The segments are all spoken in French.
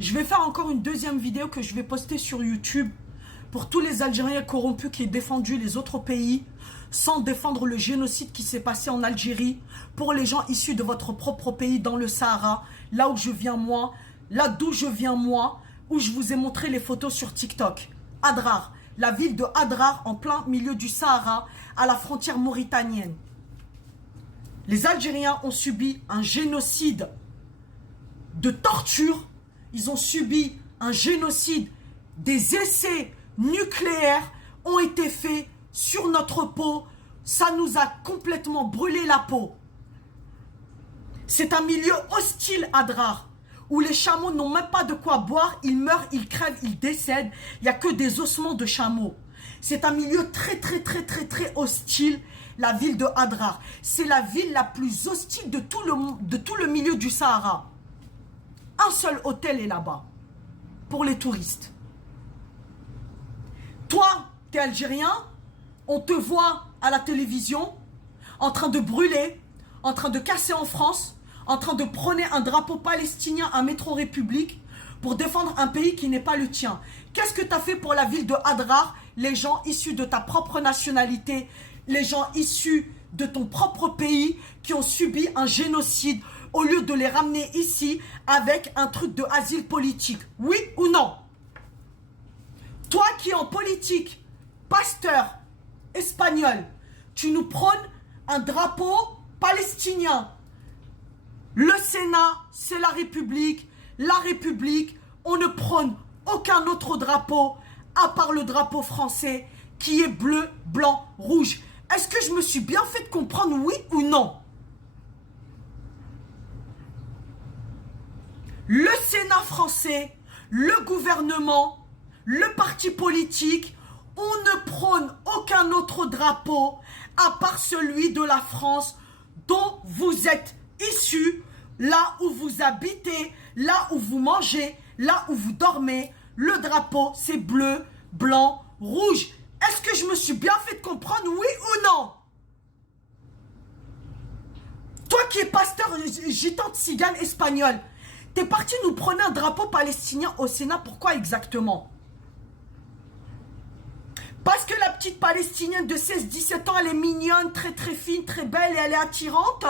Je vais faire encore une deuxième vidéo que je vais poster sur YouTube pour tous les Algériens corrompus qui ont défendu les autres pays sans défendre le génocide qui s'est passé en Algérie, pour les gens issus de votre propre pays dans le Sahara, là où je viens moi, là d'où je viens moi, où je vous ai montré les photos sur TikTok. Adrar, la ville de Adrar en plein milieu du Sahara, à la frontière mauritanienne. Les Algériens ont subi un génocide de torture, ils ont subi un génocide, des essais nucléaires ont été faits sur notre peau, ça nous a complètement brûlé la peau. C'est un milieu hostile, Adrar, où les chameaux n'ont même pas de quoi boire, ils meurent, ils crèvent, ils décèdent, il n'y a que des ossements de chameaux. C'est un milieu très hostile, la ville de Adrar. C'est la ville la plus hostile de tout le milieu du Sahara. Un seul hôtel est là-bas, pour les touristes. Toi, t'es algérien, on te voit à la télévision, en train de brûler, en train de casser en France, en train de prôner un drapeau palestinien à Métro République pour défendre un pays qui n'est pas le tien. Qu'est-ce que tu as fait pour la ville de Adrar, les gens issus de ta propre nationalité, les gens issus de ton propre pays qui ont subi un génocide au lieu de les ramener ici avec un truc de asile politique? Oui ou non? Toi qui es en politique, pasteur espagnol, tu nous prônes un drapeau palestinien. Le Sénat, c'est la République. La République, on ne prône aucun autre drapeau à part le drapeau français qui est bleu, blanc, rouge. Est-ce que je me suis bien fait comprendre, oui ou non? Le Sénat français, le gouvernement, le parti politique, on ne prône aucun autre drapeau à part celui de la France dont vous êtes issus, là où vous habitez, là où vous mangez, là où vous dormez. Le drapeau, c'est bleu, blanc, rouge. Est-ce que je me suis bien fait comprendre, oui ou non? Toi qui es pasteur gitan tzigane espagnol, t'es parti nous prôner un drapeau palestinien au Sénat, pourquoi exactement? Parce que la petite palestinienne de 16-17 ans, elle est mignonne, très fine, très belle et elle est attirante.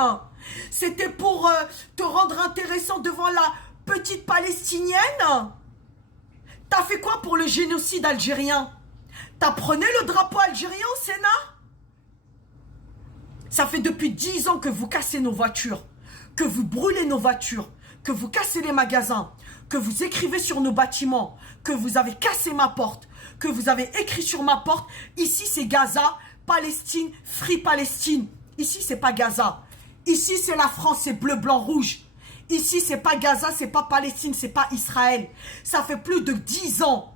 C'était pour te rendre intéressant devant la petite palestinienne. T'as fait quoi pour le génocide algérien? T'as prôné le drapeau algérien au Sénat? Ça fait depuis 10 ans que vous cassez nos voitures, que vous brûlez nos voitures, que vous cassez les magasins, que vous écrivez sur nos bâtiments, que vous avez cassé ma porte, que vous avez écrit sur ma porte. Ici, c'est Gaza, Palestine, Free Palestine. Ici, c'est pas Gaza. Ici, c'est la France, c'est bleu, blanc, rouge. Ici, c'est pas Gaza, c'est pas Palestine, c'est pas Israël. Ça fait plus de 10 ans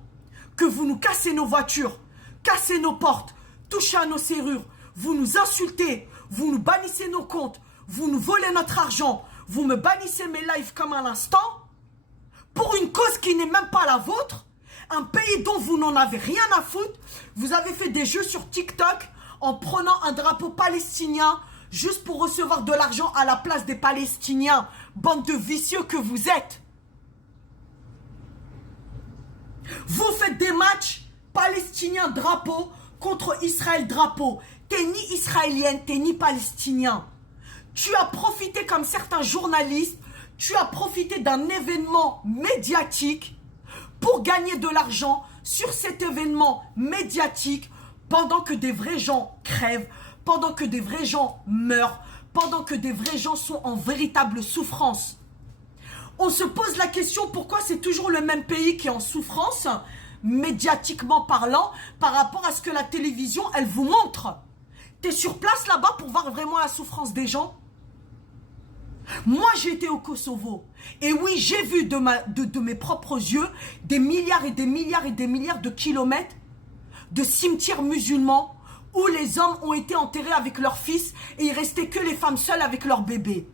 que vous nous cassez nos voitures, cassez nos portes, touchez à nos serrures. Vous nous insultez, vous nous bannissez nos comptes, vous nous volez notre argent, vous me bannissez mes lives comme à l'instant, pour une cause qui n'est même pas la vôtre, un pays dont vous n'en avez rien à foutre. Vous avez fait des jeux sur TikTok en prenant un drapeau palestinien juste pour recevoir de l'argent à la place des Palestiniens. Bande de vicieux que vous êtes. Vous faites des matchs palestiniens drapeau contre Israël drapeau. T'es ni israélienne, t'es ni palestinien. Tu as profité comme certains journalistes, tu as profité d'un événement médiatique pour gagner de l'argent sur cet événement médiatique pendant que des vrais gens crèvent, pendant que des vrais gens meurent, pendant que des vrais gens sont en véritable souffrance. On se pose la question pourquoi c'est toujours le même pays qui est en souffrance, médiatiquement parlant, par rapport à ce que la télévision, elle vous montre. T'es sur place là-bas pour voir vraiment la souffrance des gens? Moi, j'ai été au Kosovo. Et oui, j'ai vu de mes propres yeux des milliards et des milliards et des milliards de kilomètres de cimetières musulmans où les hommes ont été enterrés avec leurs fils et il restait que les femmes seules avec leurs bébés.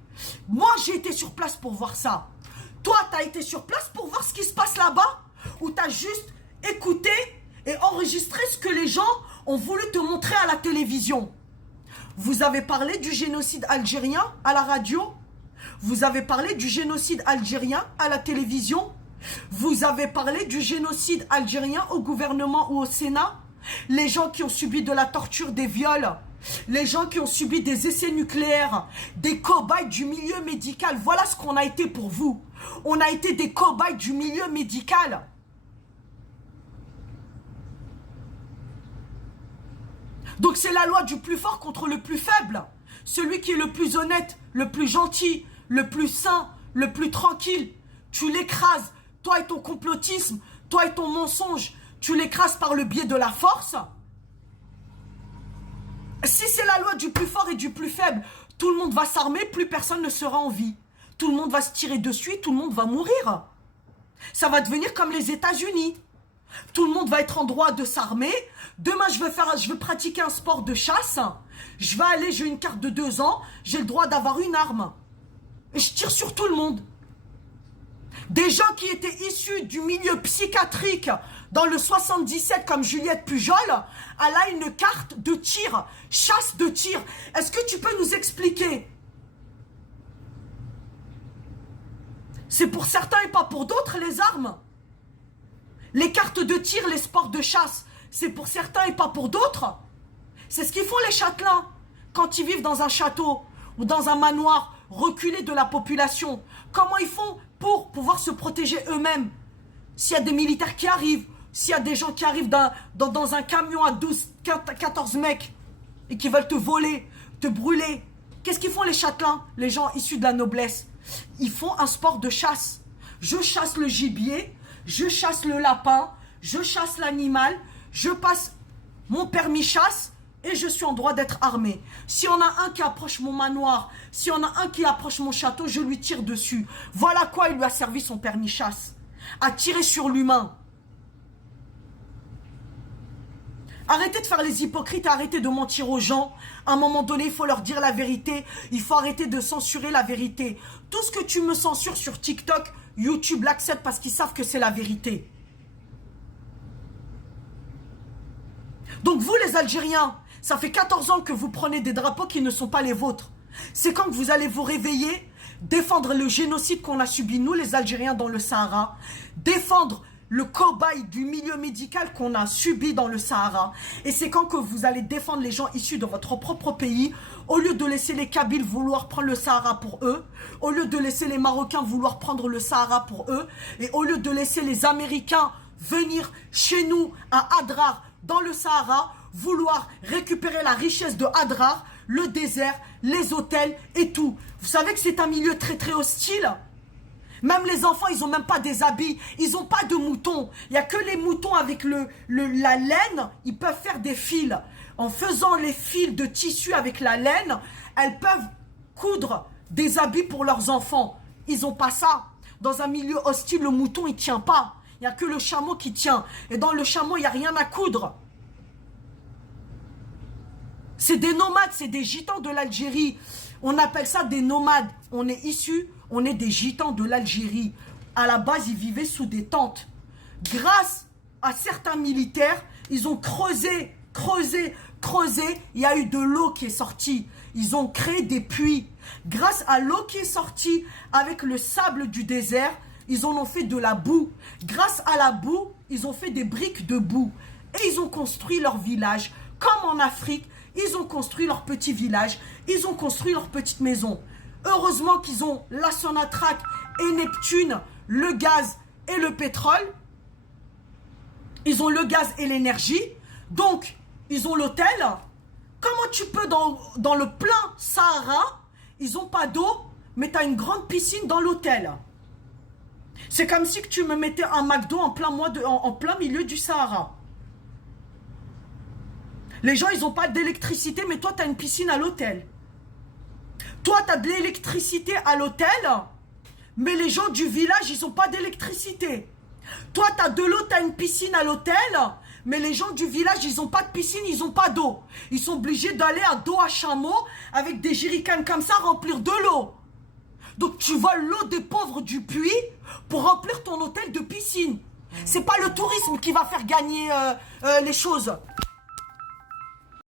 Moi, j'ai été sur place pour voir ça. Toi, t'as été sur place pour voir ce qui se passe là-bas? Ou t'as juste écouté et enregistré ce que les gens ont voulu te montrer à la télévision? Vous avez parlé du génocide algérien à la radio? Vous avez parlé du génocide algérien à la télévision? Vous avez parlé du génocide algérien au gouvernement ou au Sénat? Les gens qui ont subi de la torture, des viols, les gens qui ont subi des essais nucléaires, des cobayes du milieu médical. Voilà ce qu'on a été pour vous. On a été des cobayes du milieu médical. Donc c'est la loi du plus fort contre le plus faible. Celui qui est le plus honnête, le plus gentil, le plus sain, le plus tranquille. Tu l'écrases, toi et ton complotisme, toi et ton mensonge. Tu l'écrases par le biais de la force. Si c'est la loi du plus fort et du plus faible, tout le monde va s'armer, plus personne ne sera en vie. Tout le monde va se tirer dessus, tout le monde va mourir. Ça va devenir comme les États-Unis. Tout le monde va être en droit de s'armer. Demain, je veux pratiquer un sport de chasse. Je vais aller, j'ai une carte de 2 ans, j'ai le droit d'avoir une arme. Et je tire sur tout le monde. Des gens qui étaient issus du milieu psychiatrique dans le 77 comme Juliette Pujol, elle a une carte de tir, chasse de tir. Est-ce que tu peux nous expliquer? C'est pour certains et pas pour d'autres les armes. Les cartes de tir, les sports de chasse, c'est pour certains et pas pour d'autres. C'est ce qu'ils font les châtelains quand ils vivent dans un château ou dans un manoir reculé de la population. Comment ils font pour pouvoir se protéger eux-mêmes? S'il y a des militaires qui arrivent, s'il y a des gens qui arrivent dans un camion à 12, 14 mecs et qui veulent te voler, te brûler, qu'est-ce qu'ils font les châtelains, les gens issus de la noblesse? Ils font un sport de chasse. Je chasse le gibier, je chasse le lapin, je chasse l'animal, je passe mon permis chasse et je suis en droit d'être armé. Si on a un qui approche mon manoir, si on a un qui approche mon château, je lui tire dessus. Voilà quoi il lui a servi son permis chasse. À tirer sur l'humain. Arrêtez de faire les hypocrites, arrêtez de mentir aux gens. À un moment donné, il faut leur dire la vérité. Il faut arrêter de censurer la vérité. Tout ce que tu me censures sur TikTok, YouTube l'accepte parce qu'ils savent que c'est la vérité. Donc vous les Algériens, ça fait 14 ans que vous prenez des drapeaux qui ne sont pas les vôtres. C'est quand que vous allez vous réveiller, défendre le génocide qu'on a subi nous les Algériens dans le Sahara, défendre le cobaye du milieu médical qu'on a subi dans le Sahara. Et c'est quand que vous allez défendre les gens issus de votre propre pays, au lieu de laisser les Kabyles vouloir prendre le Sahara pour eux, au lieu de laisser les Marocains vouloir prendre le Sahara pour eux, et au lieu de laisser les Américains venir chez nous à Adrar, dans le Sahara, vouloir récupérer la richesse de Adrar, le désert, les hôtels et tout. Vous savez que c'est un milieu très très hostile. Même les enfants, ils n'ont même pas des habits, ils n'ont pas de moutons. Il n'y a que les moutons avec la laine, ils peuvent faire des fils. En faisant les fils de tissu avec la laine, elles peuvent coudre des habits pour leurs enfants. Ils n'ont pas ça. Dans un milieu hostile, le mouton, il ne tient pas. Il n'y a que le chameau qui tient. Et dans le chameau, il n'y a rien à coudre. C'est des nomades, c'est des gitans de l'Algérie. On appelle ça des nomades. On est issus, on est des gitans de l'Algérie. À la base, ils vivaient sous des tentes. Grâce à certains militaires, ils ont creusé. Il y a eu de l'eau qui est sortie. Ils ont créé des puits. Grâce à l'eau qui est sortie avec le sable du désert, ils en ont fait de la boue. Grâce à la boue, ils ont fait des briques de boue. Et ils ont construit leur village. Comme en Afrique, ils ont construit leur petit village. Ils ont construit leur petite maison. Heureusement qu'ils ont la Sonatrach et Neptune, le gaz et le pétrole. Ils ont le gaz et l'énergie. Donc, ils ont l'hôtel. Comment tu peux dans le plein Sahara, ils n'ont pas d'eau, mais tu as une grande piscine dans l'hôtel. C'est comme si que tu me mettais un McDo en plein milieu du Sahara. Les gens, ils n'ont pas d'électricité, mais toi, tu as une piscine à l'hôtel. Toi, tu as de l'électricité à l'hôtel, mais les gens du village, ils n'ont pas d'électricité. Toi, tu as de l'eau, tu as une piscine à l'hôtel, mais les gens du village, ils n'ont pas de piscine, ils n'ont pas d'eau. Ils sont obligés d'aller à dos à chameau avec des jerrycans comme ça, remplir de l'eau. Donc, tu voles l'eau des pauvres du puits pour remplir ton hôtel de piscine. C'est pas le tourisme qui va faire gagner les choses.